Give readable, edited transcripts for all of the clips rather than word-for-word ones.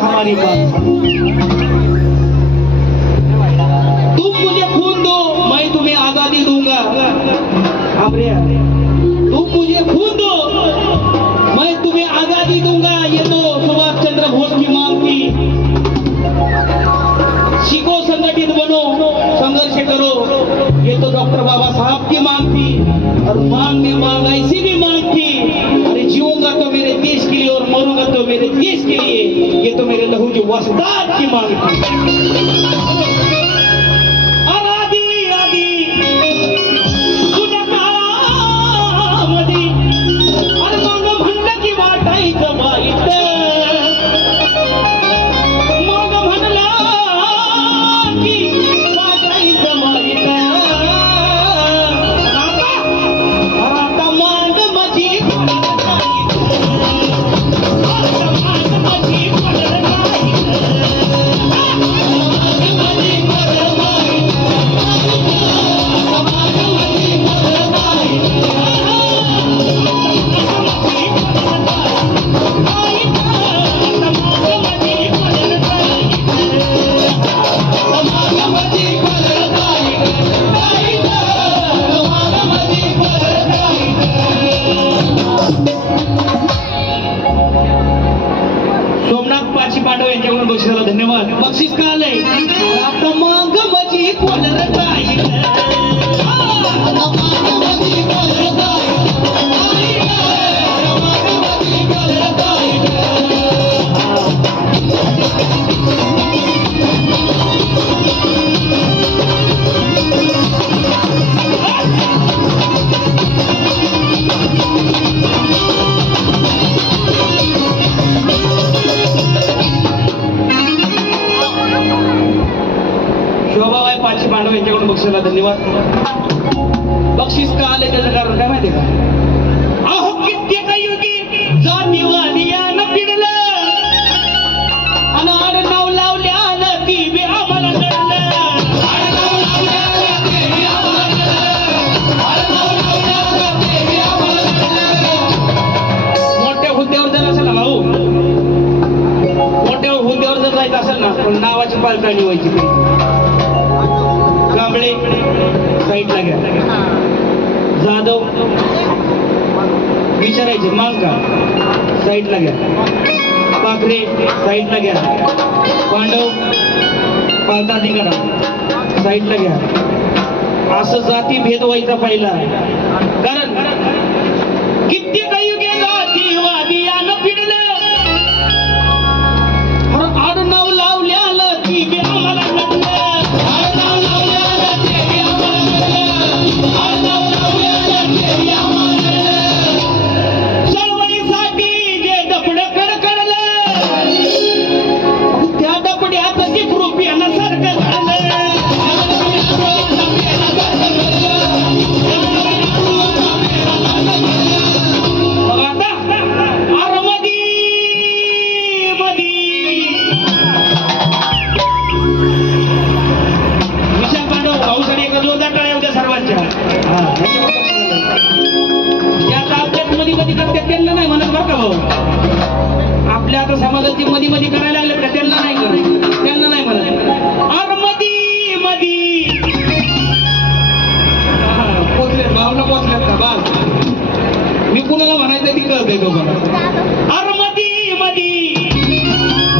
हमारी बात। तुम मुझे खून दो मैं तुम्हें आजादी दूंगा। तुम मुझे खून दो मैं तुम्हें आजादी दूंगा। ये तो सुभाष चंद्र बोस की मांग थी। सीखो, संगठित बनो, संघर्ष करो, ये तो डॉक्टर बाबा साहब की मांग थी। और मांग में मांग ऐसी भी मांग थी, अरे जीऊंगा तो मेरे देश के लिए और मरूंगा तो मेरे देश के लिए, ये तो मेरे लहू जो वस्ताद की मांग थी। सोमनाथ पाची पांडव यांच्याकडून बक्षिसाला धन्यवाद। बक्षीस का आलंय? आता मांग माझी कोलर जाईल, शोभाबाई पाची पांडव यांच्याकडून बक्षिसाला धन्यवाद। बक्षीस का आले त्याचं कारण काय माहिती का? अहो कित्येक युगी जातीवादी यानं पिडलं आणि आडनाव लावल्यानं ती बी आम्हाला कळलं। मोठ्या हुद्द्यावर जर असेल ना भाऊ, मोठ्या हुद्द्यावर जर जायचं असेल ना तर नावाची पालकाणी व्हायची ती कांबळे साईडला घ्या, जाधव विचारायचे मांग का साईडला घ्या, पाखरे साईडला घ्या, पांडव पालतादी करा साईडला घ्या, असं जाती भेद व्हायचा पहिला। कारण कित्येक युगे जातीवादी यानं पिडलं आडनाव लावल्यानं ती बी आम्हाला कळलं। त्यांना नाही म्हणत बरं का भाऊ, आपल्या आता समाजाची मधी मधी करायला लागले का त्यांना नाही करत, त्यांना नाही म्हणत अर मधी मधी पोचले भावना पोचल्यात का बस मी कुणाला म्हणायचं ती कळत आहे दोघांना। अर मधी मधी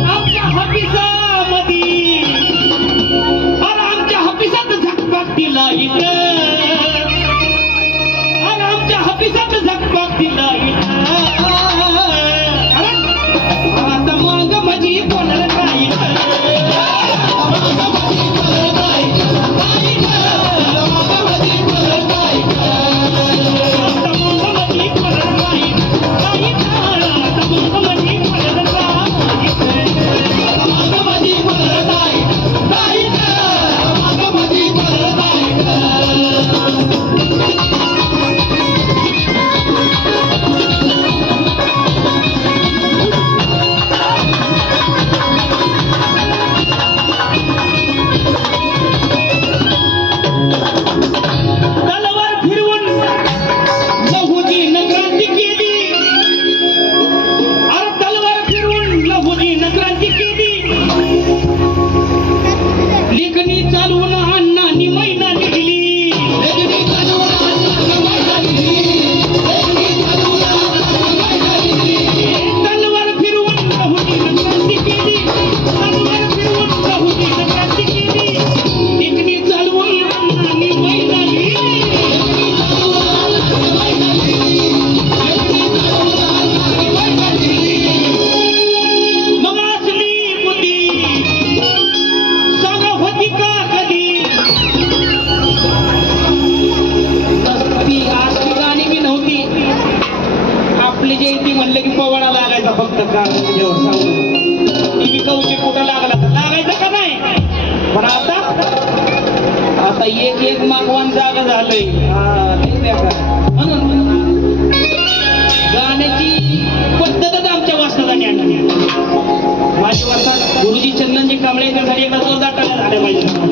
आमच्या हपिसामधी अरे आमच्या हपिसात झकपाक दिला इथं, अरे आमच्या हपिसात झकपाक दिला इथं। आता मांग माझी कोणाला नाही आता मांग माझी कोणाला नाही झालंय ते बेकार. म्हणून गाण्याची पद्धतच आमच्या वाचनाला आणली. माझे वाचन गुरुजी चंदनजी कांबळे यांच्यासाठी एकदा जोरदार टाळ्या झाल्या पाहिजे.